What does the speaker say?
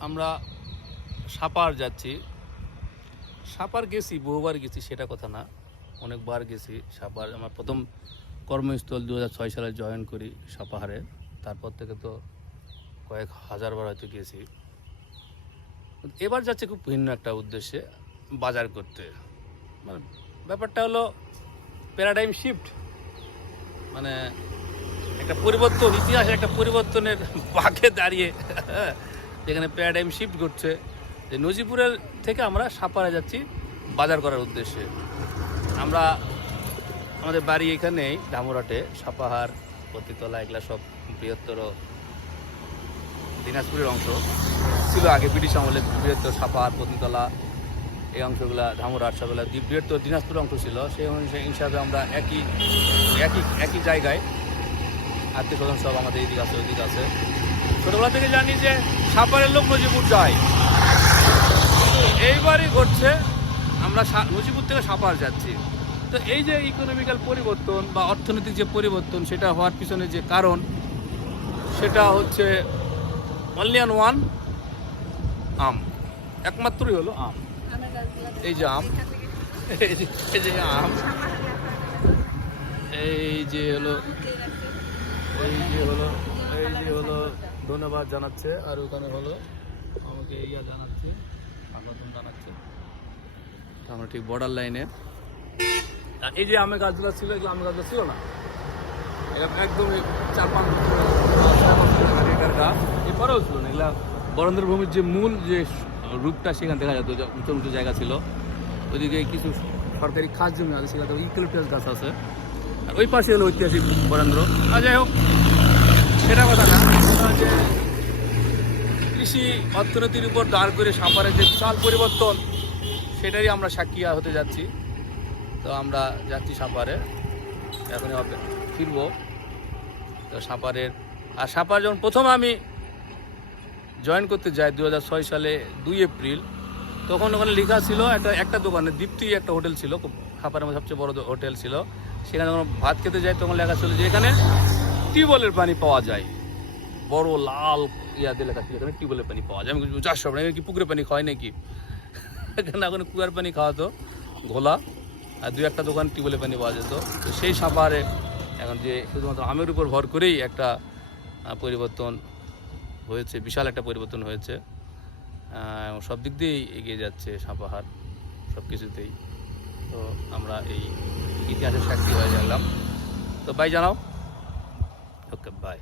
আমরা সাপার যাচ্ছি। সাপার গেছি, বহুবার গেছি, সেটা কথা না। অনেকবার গেছি সাপার। আমার প্রথম কর্মস্থল দু হাজার ছয় সালে জয়েন করি সাপাহারে। তারপর থেকে তো কয়েক হাজারবার হয়তো গেছি। এবার যাচ্ছে খুব ভিন্ন একটা উদ্দেশ্যে, বাজার করতে। মানে ব্যাপারটা হলো প্যারাডাইম শিফট মানে একটা পরিবর্তন, ইতিহাসে একটা পরিবর্তনের পাখে দাঁড়িয়ে। যেখানে প্যারাডাইম শিফট ঘটছে, যে নজিপুরের থেকে আমরা সাপারে যাচ্ছি বাজার করার উদ্দেশ্যে। আমরা আমাদের বাড়ি এখানেই ধামরাটে সাপাহার, পতিতলা, এগুলা সব বৃহত্তর দিনাজপুরের অংশ। ছিল আগে ব্রিটিশ আমলে বৃহত্তর সাপাহার, পতিতলা, এই অংশগুলা ধামরাট সবগুলা বৃহত্তর দিনাজপুরের অংশ ছিল। সেই অনুযায়ী হিসাবে আমরা একই একই একই জায়গায় আত্মীয় স্বজন সব আমাদের এইদিকে আছে ওইদিকে আছে। ছোটোবেলা থেকে জানি যে সাপারের লোক নজিপুর যায়। এইবারই ঘটছে, আমরা নজিপুর থেকে সাপার যাচ্ছি। তো এই যে ইকোনমিক্যাল পরিবর্তন বা অর্থনৈতিক যে পরিবর্তন, সেটা হওয়ার পিছনে যে কারণ, সেটা হচ্ছে অনলি অ্যান্ড ওয়ান আম। একমাত্রই হলো আম। এই যে আম। এই যে আম। এই যে হলো এই যে হলো এই যে হলো ধন্যবাদ জানাচ্ছে। আর ওখানে হলো আমাকে ইয়া জানাচ্ছে, স্বাগতম জানাচ্ছে। আমরা ঠিক বর্ডার লাইনে এই যে আমের গাছগুলো ছিল, এগুলো আমের গাছগুলো ছিল না? এগুলো একদম চার পাঁচ বছর গাছ এরপরেও ছিল না, এগুলা বরেন্দ্র ভূমির যে মূল যে রূপটা সেখানে দেখা যেত উঁচু উঁচু জায়গা ছিল। ওইদিকে কিছু সরকারি খাস জমি আছে সেখানে ইউক্যালিপটাস গাছ আছে। আর ওই পাশে হলো ঐতিহাসিক বরেন্দ্র। আর যাই হোক, সেটা কথা কৃষি অর্থনীতির উপর দাঁড় করে সাপারের যে বিশাল পরিবর্তন, সেটারই আমরা সাক্ষী হতে যাচ্ছি। তো আমরা যাচ্ছি সাপারে। এখনই হবে ফিরবো। তো সাপারের আর সাপার যখন প্রথম আমি জয়েন করতে যাই দু হাজার ছয় সালে দুই এপ্রিল, তখন ওখানে লেখা ছিল একটা একটা দোকানে, দীপ্তি একটা হোটেল ছিল সাপারের মধ্যে সবচেয়ে বড় হোটেল ছিল। সেখানে যখন ভাত খেতে যাই, তখন লেখা ছিল যে এখানে টিউবওয়েলের পানি পাওয়া যায়। বড় লাল ইয়াতে লেখা ছিল এখানে টিউবওয়েলের পানি পাওয়া যায়। আমি বলছি, চারশো না কি পুকুরের পানি খাওয়াই নাকি? এখানে এখন কুয়ার পানি খাওয়াতো ঘোলা আর দু একটা দোকান টিউবওয়েলের পানি পাওয়া যেত। তো সেই সাপারে এখন যে শুধুমাত্র আমের উপর ভর করেই একটা পরিবর্তন হয়েছে বিশাল একটা পরিবর্তন হয়েছে। সব দিক দিয়েই এগিয়ে যাচ্ছে সাপাহার সব কিছুতেই তো আমরা এই ইতিহাসের সাক্ষী হয়ে গেলাম। তো বাই জানাও। Okay bye